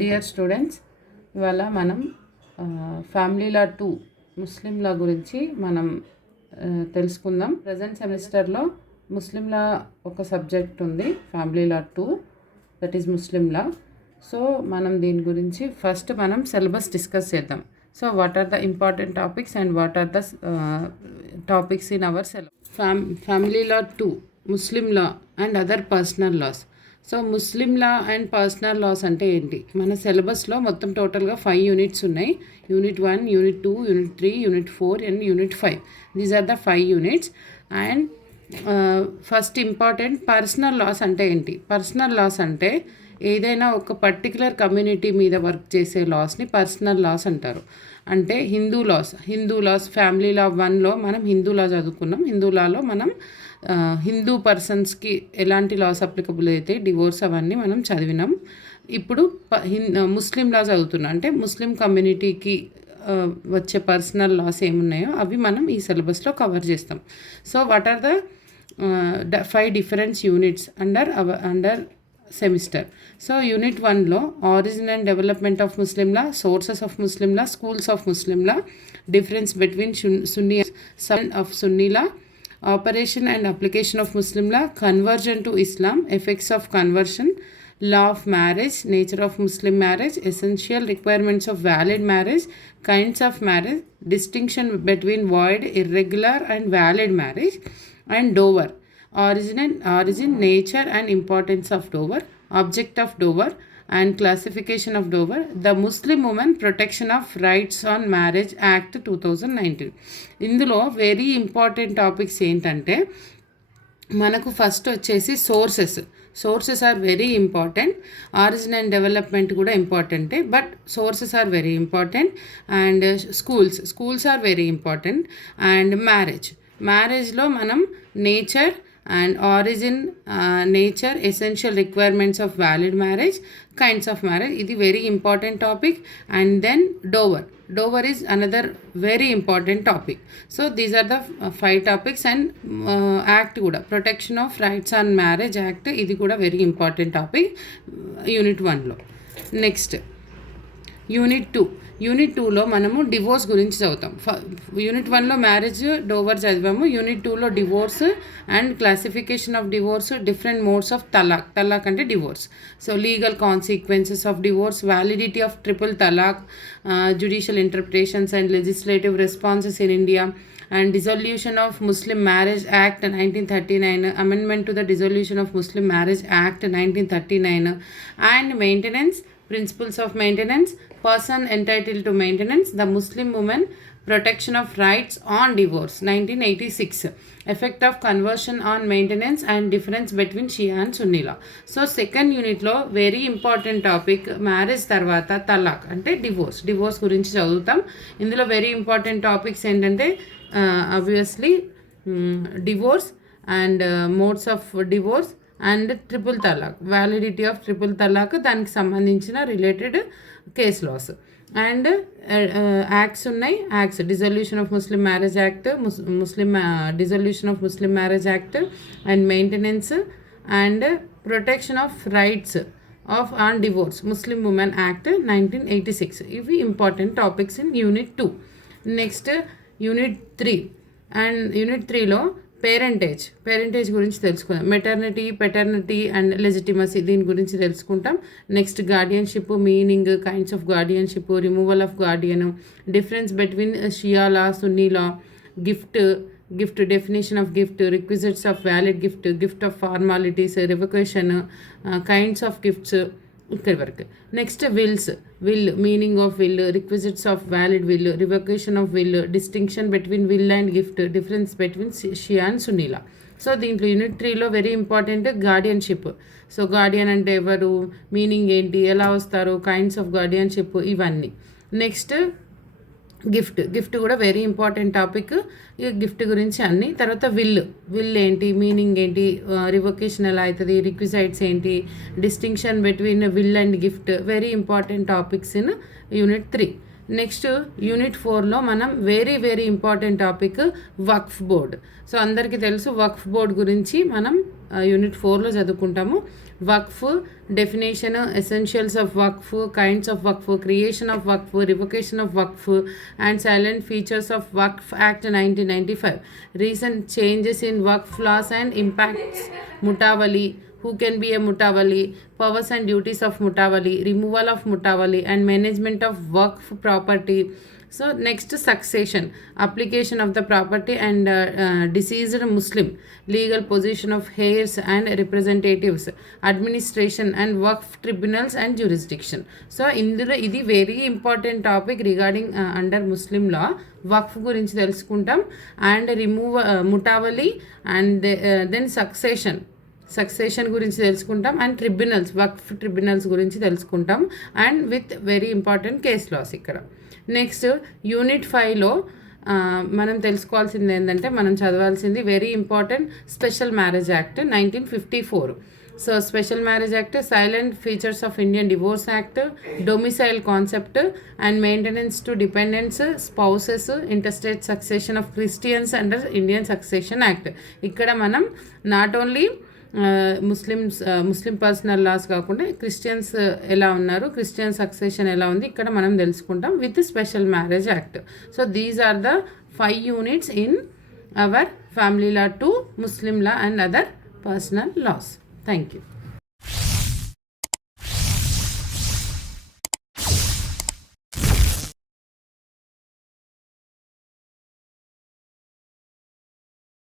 Dear students, ఇవాళ మనం family law 2 Muslim లా గురించి మనం తెలుసుకుందాం. ప్రజెంట్ సెమిస్టర్లో ముస్లిం లా ఒక సబ్జెక్ట్ ఉంది, family law 2, that is Muslim law. So మనం దీని గురించి ఫస్ట్ మనం సిలబస్ డిస్కస్ చేద్దాం. So what are the important topics and what are the topics in our syllabus. Family law 2, Muslim law and other personal laws. So Muslim law and personal laws అంటే ఏంటి? మన సిలబస్లో మొత్తం టోటల్గా 5 units ఉన్నాయి. Unit 1, unit 2, unit 3, unit 4 and unit 5. These are the 5 units. And first important, personal laws అంటే ఏంటి? Personal laws అంటే ఏదైనా ఒక పర్టికులర్ కమ్యూనిటీ మీద వర్క్ చేసే లాస్ని పర్సనల్ లాస్ అంటారు. అంటే హిందూ లాస్ ఫ్యామిలీ లా 1లో మనం హిందూ లా చదువుకున్నాం. హిందూ లాలో మనం హిందూ పర్సన్స్కి ఎలాంటి లాస్ అప్లికబుల్ అయితే డివోర్స్ అవన్నీ మనం చదివినాం. ఇప్పుడు ముస్లిం లా చదువుతున్నాం. అంటే ముస్లిం కమ్యూనిటీకి వచ్చే పర్సనల్ లాస్ ఏమున్నాయో అవి మనం ఈ సిలబస్లో కవర్ చేస్తాం. So what are the 5 different units under semester. So unit 1లో origin and development of Muslim law, sources of Muslim law, schools of Muslim law, difference between Sunni of Sunni law, operation and application of Muslim law, conversion to Islam, effects of conversion, law of marriage, nature of Muslim marriage, essential requirements of valid marriage, kinds of marriage, distinction between void, irregular and valid marriage, and dower, origin, nature and importance of dower, object of dower and classification of dower, the Muslim Women Protection of Rights on Marriage Act 2019. ఇందులో very important topics ఏంటంటే మనకు first వచ్చేసి sources are very important. Origin and development కూడా ఇంపార్టెంటే, but sources are very important. And schools are very important. And మ్యారేజ్లో మనం nature and origin, nature, essential requirements of valid marriage, kinds of marriage, ఇది very important topic. And then dower is another very important topic. So these are the 5 topics. And act కూడా, protection of rights on marriage act, ఇది కూడా very important topic unit 1లో. Next unit 2లో మనము divorce గురించి చదువుతాం. Unit 1లో marriage dower చదివాము. యూనిట్ 2లో divorce and classification of divorce, different modes of talaq అంటే divorce. So legal consequences of divorce, validity of triple talaq, judicial interpretations and legislative responses in India, and dissolution of Muslim Marriage Act 1939, amendment to the Dissolution of Muslim Marriage Act 1939, and maintenance, principles of maintenance, person entitled to maintenance, the Muslim Women Protection of Rights on Divorce 1986, effect of conversion on maintenance and difference between Shia and Sunni law. So second unitలో very important topic, marriage తర్వాత తలాక్ అంటే divorce గురించి చదువుతాం. ఇందులో very important topics ఏంటంటే obviously divorce and modes of divorce and triple talaq, validity of triple talaq, దానికి సంబంధించిన related case laws. And acts ఉన్నాయి. Acts, dissolution of Muslim marriage act, dissolution of Muslim marriage act, and maintenance and protection of rights on divorce, Muslim women act 1986. ఇవి important topics in unit 2. Next unit 3. And unit 3లో parentage గురించి తెలుసుకుందాం. Maternity, paternity and legitimacy, దీని గురించి తెలుసుకుంటాం. Next guardianship, meaning, kinds of guardianship, removal of guardian, difference between Shia law, Sunni law, gift, definition of gift, requisites of valid gift of formalities, revocation, kinds of gifts, ఇక్కడ వరకు. Next will, meaning of will, requisites of valid will, revocation of will, distinction between will and gift, difference between Shia and Sunni law. So దీంట్లో unit 3లో very important guardianship. So guardian అంటే ఎవరు, meaning ఏంటి, ఎలా వస్తారు, kinds of guardianship, ఇవన్నీ. Next gift కూడా very important topic. ఈ గిఫ్ట్ గురించి అన్ని. తర్వాత విల్ ఏంటి, మీనింగ్ ఏంటి, రివొకేషన్ ఎలా అవుతుంది, రిక్విజైట్స్ ఏంటి, distinction between will and gift, very important topics in unit 3. Next unit 4లో మనం very important topic Waqf board. So అందరికీ తెలుసు వక్ఫ్ బోర్డ్ గురించి మనం యూనిట్ 4లో చదువుకుంటాము. Waqf definition, essentials of Waqf, kinds of Waqf, creation of Waqf, revocation of Waqf and silent features of Waqf act 1995, recent changes in Waqf laws and impacts mutawali, who can be a mutawali, powers and duties of mutawali, removal of mutawali and management of waqf property. So next, succession, application of the property and deceased Muslim, legal position of heirs and representatives, administration and waqf tribunals and jurisdiction. So ఇందులో ఇది very important topic regarding under Muslim law. Waqf గురించి తెలుసుకుంటాం and mutawalli and then succession గురించి తెలుసుకుంటాం and tribunals, Waqf tribunals గురించి తెలుసుకుంటాం and with very important case laws ఇక్కడ. Next unit 5లో మనం తెలుసుకోవాల్సింది ఏంటంటే మనం చదవాల్సింది very important special marriage act 1954. So special marriage act, silent features of Indian divorce act, domicile concept and maintenance to dependents, spouses, interstate succession of Christians under Indian Succession Act. ఇక్కడ మనం not only Muslim personal laws కాకుండా Christians ఎలా ఉన్నారు, Christian succession ఎలా ఉంది ఇక్కడ మనం తెలుసుకుంటాం with Special marriage Act. So these are the 5 units in our family law 2, Muslim law and other personal laws. Thank you.